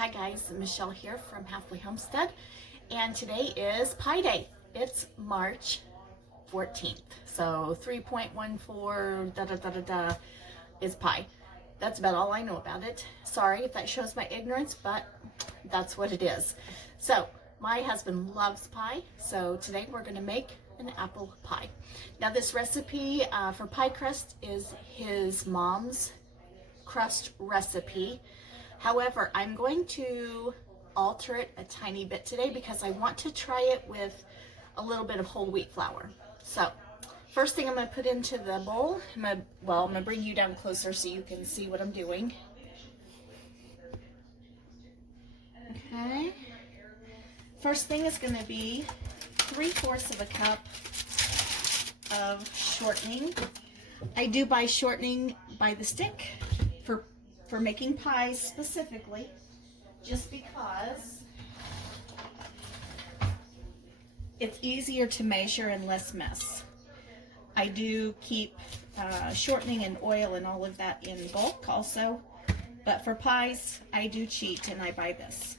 Hi guys, Michelle here from Halfway Homestead, and today is Pie Day. It's March 14th, so 3.14 da da da da da is pie. That's about all I know about it. Sorry if that shows my ignorance, but that's what it is. So my husband loves pie, so today we're going to make an apple pie. Now this recipe for pie crust is his mom's crust recipe. However, I'm going to alter it a tiny bit today because I want to try it with a little bit of whole wheat flour. So first thing I'm going to put into the bowl, I'm going to bring you down closer so you can see what I'm doing. Okay. First thing is going to be 3/4 of a cup of shortening. I do buy shortening by the stick for making pies specifically, just because it's easier to measure and less mess. I do keep shortening and oil and all of that in bulk also, but for pies I do cheat and I buy this.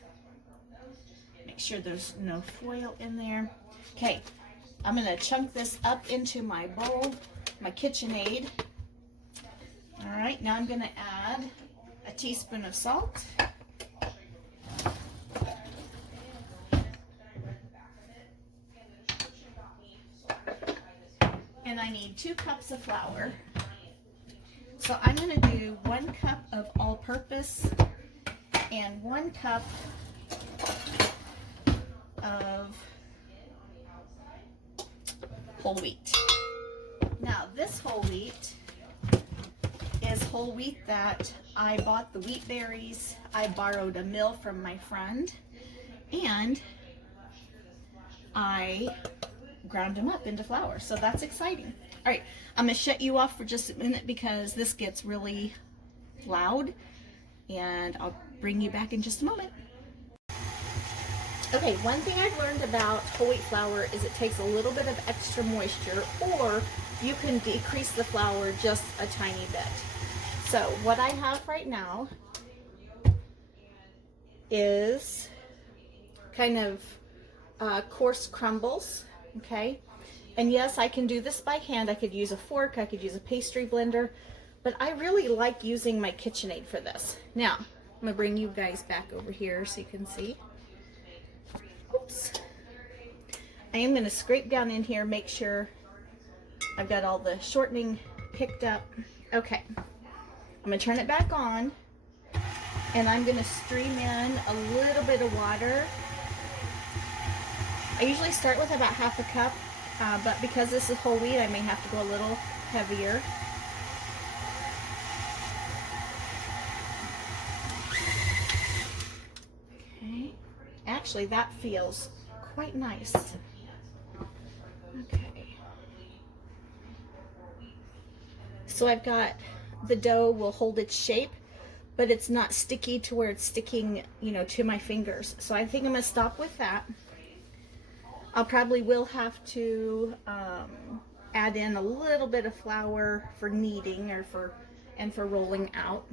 Make sure there's no foil in there. Okay, I'm going to chunk this up into my bowl, my KitchenAid. All right, now I'm going to add a teaspoon of salt. And I need 2 cups of flour. So I'm going to do 1 cup of all-purpose and 1 cup of whole wheat. Now this whole wheat is whole wheat that I bought the wheat berries. I borrowed a mill from my friend and I ground them up into flour. So that's exciting. All right, I'm gonna shut you off for just a minute because this gets really loud, and I'll bring you back in just a moment. Okay, one thing I've learned about whole wheat flour is it takes a little bit of extra moisture, or you can decrease the flour just a tiny bit. So what I have right now is kind of coarse crumbles, okay? And yes, I can do this by hand. I could use a fork, I could use a pastry blender, but I really like using my KitchenAid for this. Now, I'm gonna bring you guys back over here so you can see. Oops. I am gonna scrape down in here, make sure I've got all the shortening picked up. Okay, I'm gonna turn it back on, and I'm gonna stream in a little bit of water. I usually start with about 1/2 cup, but because this is whole wheat, I may have to go a little heavier. Okay, actually that feels quite nice. Okay, so I've got the dough will hold its shape, but it's not sticky to where it's sticking, you know, to my fingers. So I think I'm gonna stop with that. I'll probably will have to add in a little bit of flour for kneading or for rolling out.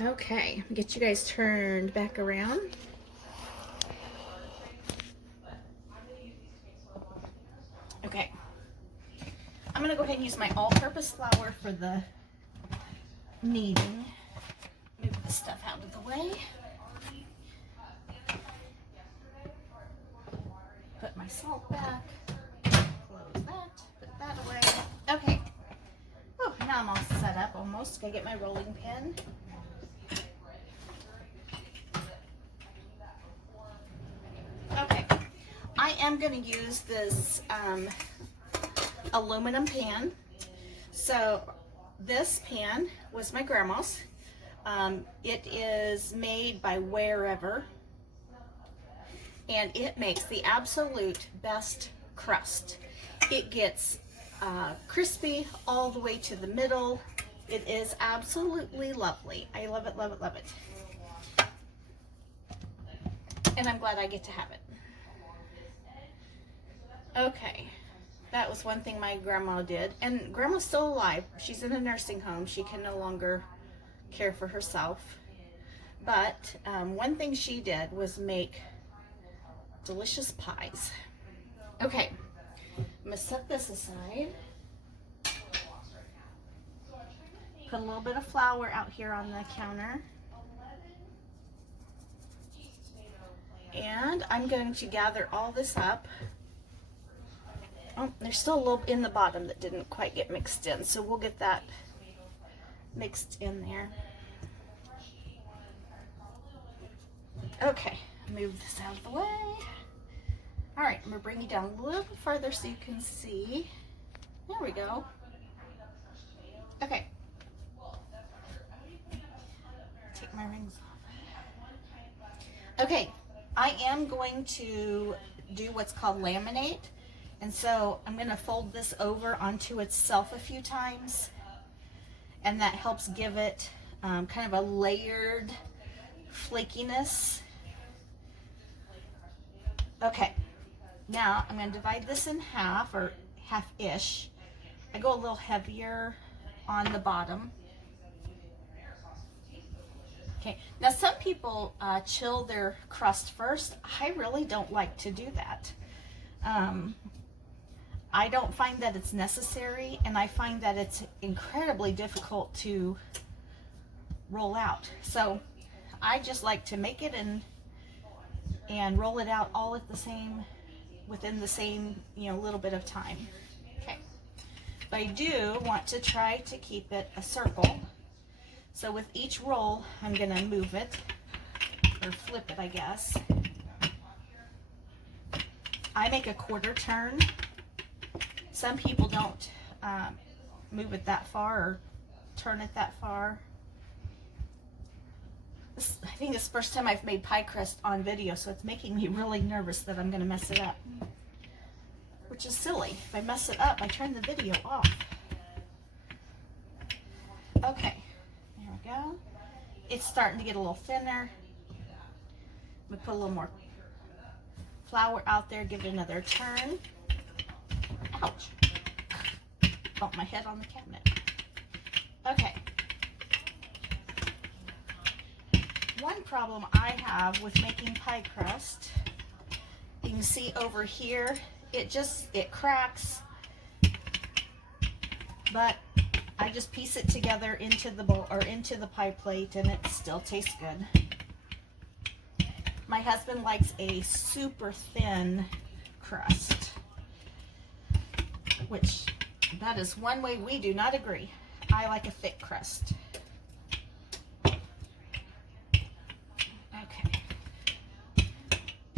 Okay, get you guys turned back around. Okay, I'm gonna go ahead and use my all-purpose flour for the kneading. Move this stuff out of the way. Put my salt back. Close that. Put that away. Okay. Oh, now I'm all set up almost. Gotta get my rolling pin. Okay. I am gonna use this aluminum pan. So this pan was my grandma's. It is made by Wherever, and it makes the absolute best crust. It gets crispy all the way to the middle. It is absolutely lovely. I love it, love it, love it. And I'm glad I get to have it. Okay, That was one thing my grandma did. And grandma's still alive. She's in a nursing home. She can no longer care for herself. But one thing she did was make delicious pies. Okay, I'm gonna set this aside. Put a little bit of flour out here on the counter. And I'm going to gather all this up. Oh, there's still a little in the bottom that didn't quite get mixed in, so we'll get that mixed in there. Okay, move this out of the way. All right, I'm gonna bring you down a little bit further so you can see. There we go. Okay. Take my rings off. Okay, I am going to do what's called laminate. And so I'm gonna fold this over onto itself a few times. And that helps give it kind of a layered flakiness. Okay. Now I'm going to divide this in half, or half-ish. I go a little heavier on the bottom. Okay, now some people chill their crust first. I really don't like to do that. I don't find that it's necessary, and I find that it's incredibly difficult to roll out. So I just like to make it and roll it out all at the same, within the same, little bit of time. Okay. But I do want to try to keep it a circle. So with each roll, I'm going to move it, or flip it, I guess. I make a quarter turn. Some people don't move it that far or turn it that far. I think it's the first time I've made pie crust on video, so it's making me really nervous that I'm going to mess it up. Which is silly. If I mess it up, I turn the video off. Okay, there we go. It's starting to get a little thinner. I'm going to put a little more flour out there, give it another turn. Ouch. Bumped my head on the cabinet. Okay. One problem I have with making pie crust, you can see over here, it cracks, but I just piece it together into the bowl or into the pie plate, and it still tastes good. My husband likes a super thin crust, which that is one way we do not agree. I like a thick crust.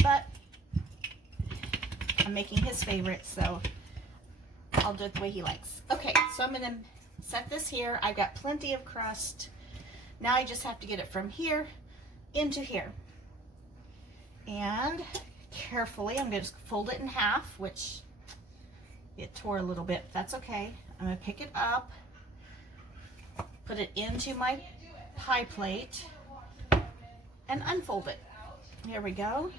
But I'm making his favorite, so I'll do it the way he likes. Okay, so I'm going to set this here. I've got plenty of crust. Now I just have to get it from here into here. And carefully, I'm going to fold it in half, which it tore a little bit. That's okay. I'm going to pick it up, put it into my pie plate, and unfold it. Here we go.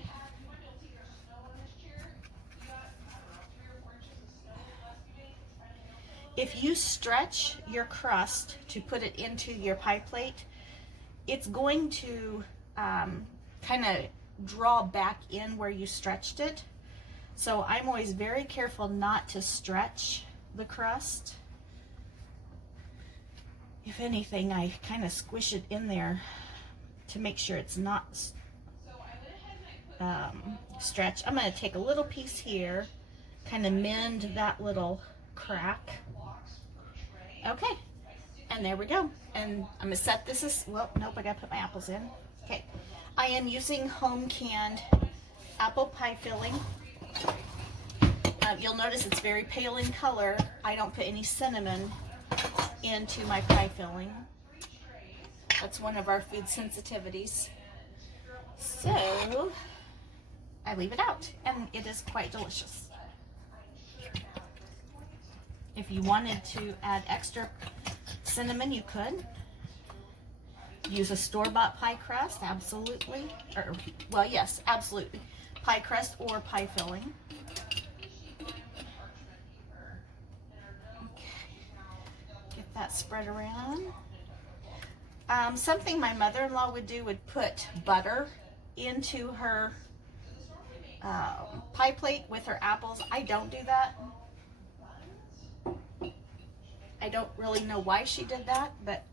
If you stretch your crust to put it into your pie plate, it's going to kind of draw back in where you stretched it. So I'm always very careful not to stretch the crust. If anything, I kind of squish it in there to make sure it's not stretched. I'm going to take a little piece here, kind of mend that little crack. Okay, and there we go. And I'm gonna set this as, well, nope, I gotta put my apples in. Okay, I am using home canned apple pie filling. You'll notice it's very pale in color. I don't put any cinnamon into my pie filling. That's one of our food sensitivities. So I leave it out, and it is quite delicious. If you wanted to add extra cinnamon, you could. Use a store-bought pie crust, absolutely. Or, well, yes, absolutely. Pie crust or pie filling. that spread around. Something my mother-in-law would do would put butter into her pie plate with her apples. I don't do that. I don't really know why she did that, but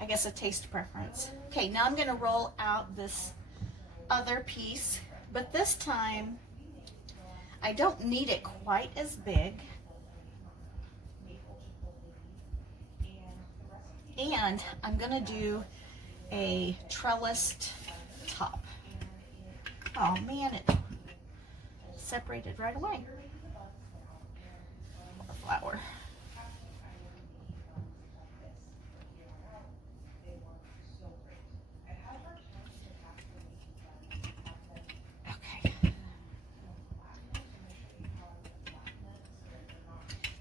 I guess a taste preference. Okay, now I'm going to roll out this other piece, but this time I don't need it quite as big. And I'm going to do a trellised top. Oh man, it separated right away. The flour. Okay.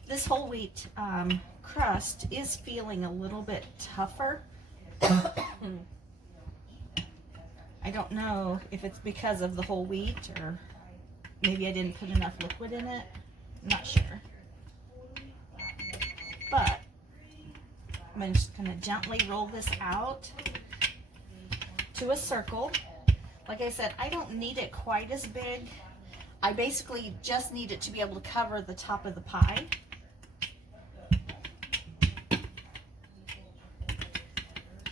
This whole wheat crust is feeling a little bit tougher. I don't know if it's because of the whole wheat or maybe I didn't put enough liquid in it. I'm not sure. But I'm just going to gently roll this out to a circle. Like I said, I don't need it quite as big. I basically just need it to be able to cover the top of the pie.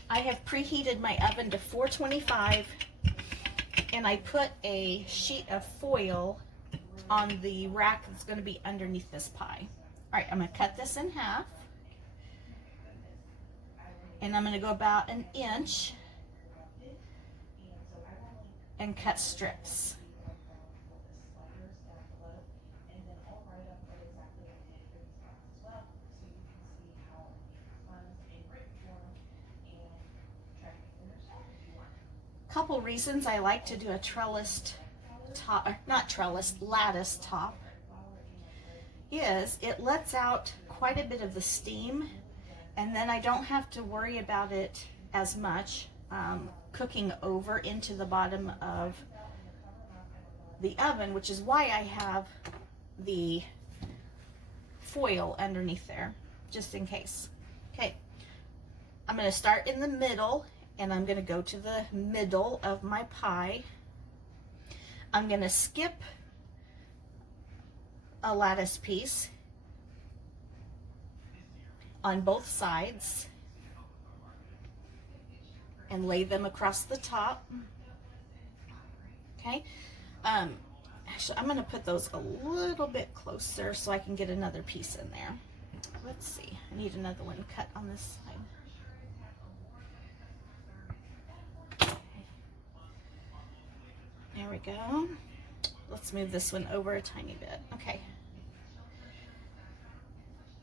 I have preheated my oven to 425 and I put a sheet of foil on the rack that's going to be underneath this pie. All right, I'm going to cut this in half and I'm going to go about 1 inch and cut strips. Couple reasons I like to do a trellised top, or not trellised, lattice top, is it lets out quite a bit of the steam and then I don't have to worry about it as much cooking over into the bottom of the oven, which is why I have the foil underneath there, just in case. Okay, I'm going to start in the middle and I'm going to go to the middle of my pie. I'm going to skip a lattice piece on both sides and lay them across the top. Okay. Actually, I'm going to put those a little bit closer so I can get another piece in there. Let's see. I need another one cut on this side. There we go. Let's move this one over a tiny bit. Okay.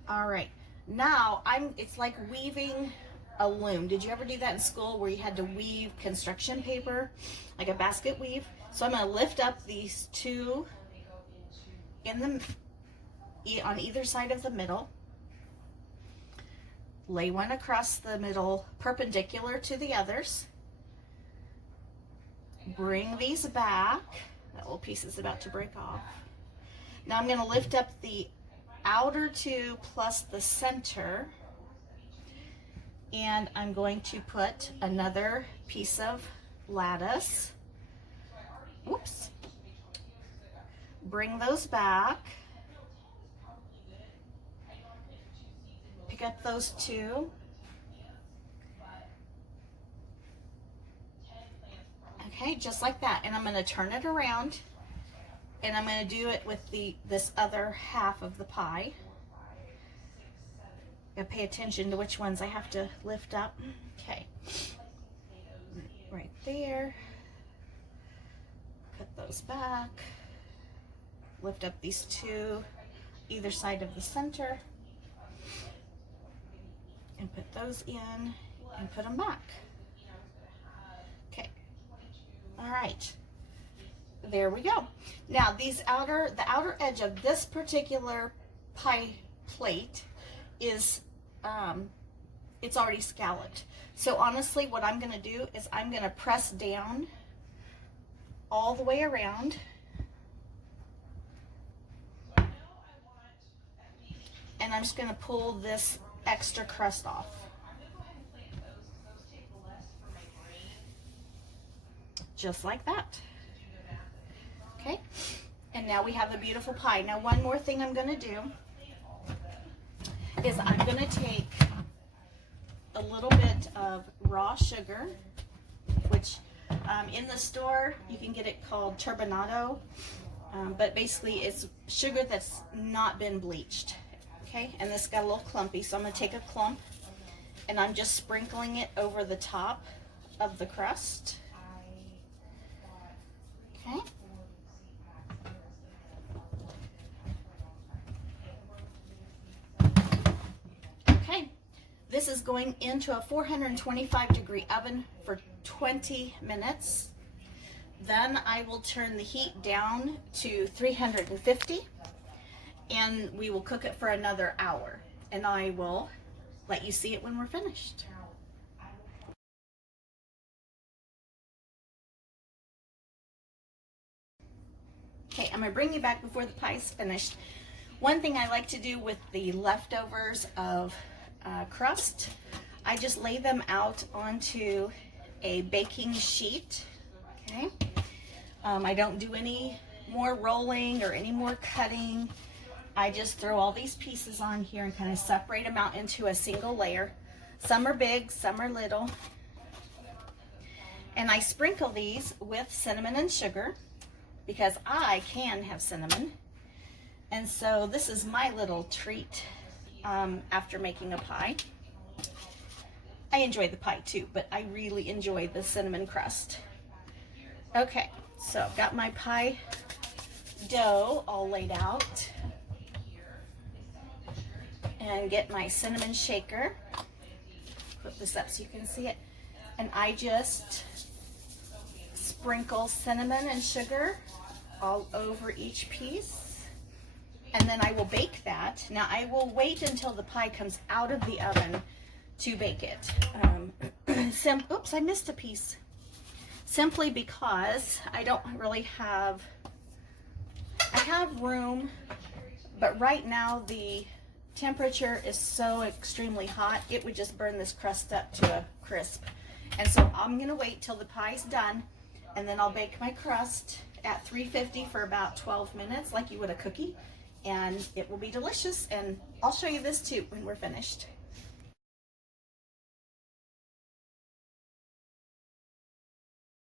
All right. Now it's like weaving a loom. Did you ever do that in school where you had to weave construction paper, like a basket weave? So I'm going to lift up these two on either side of the middle. Lay one across the middle perpendicular to the others. Bring these back. That little piece is about to break off. Now I'm going to lift up the outer two plus the center, and I'm going to put another piece of lattice. Whoops. Bring those back. Pick up those two. Okay, just like that. And I'm going to turn it around and I'm going to do it with this other half of the pie. Gotta pay attention to which ones I have to lift up. Okay, right there. Put those back. Lift up these two, either side of the center, and put those in and put them back. Okay. All right. There we go. Now the outer edge of this particular pie plate is it's already scalloped. So honestly, what I'm going to do is I'm going to press down all the way around, and and I'm just going to pull this extra crust off. Just like that. Okay, and now we have a beautiful pie. Now one more thing I'm going to do is I'm going to take a little bit of raw sugar, which in the store you can get it called turbinado, but basically it's sugar that's not been bleached. Okay, and this got a little clumpy, so I'm going to take a clump and I'm just sprinkling it over the top of the crust. Okay. Okay, this is going into a 425-degree oven for 20 minutes. Then I will turn the heat down to 350 and we will cook it for another hour. And I will let you see it when we're finished. Okay, I'm going to bring you back before the pie's finished. One thing I like to do with the leftovers of crust, I just lay them out onto a baking sheet. Okay, I don't do any more rolling or any more cutting. I just throw all these pieces on here and kind of separate them out into a single layer. Some are big, some are little. And I sprinkle these with cinnamon and sugar because I can have cinnamon. And so this is my little treat after making a pie. I enjoy the pie too, but I really enjoy the cinnamon crust. Okay, so I've got my pie dough all laid out. And get my cinnamon shaker. Put this up so you can see it. And I just sprinkle cinnamon and sugar all over each piece. And then I will bake that. Now I will wait until the pie comes out of the oven to bake it. Oops, I missed a piece. Simply because I don't really have, I have room, but right now the temperature is so extremely hot, it would just burn this crust up to a crisp. And so I'm going to wait till the pie's done, and then I'll bake my crust at 350 for about 12 minutes like you would a cookie, and it will be delicious. And I'll show you this too when we're finished.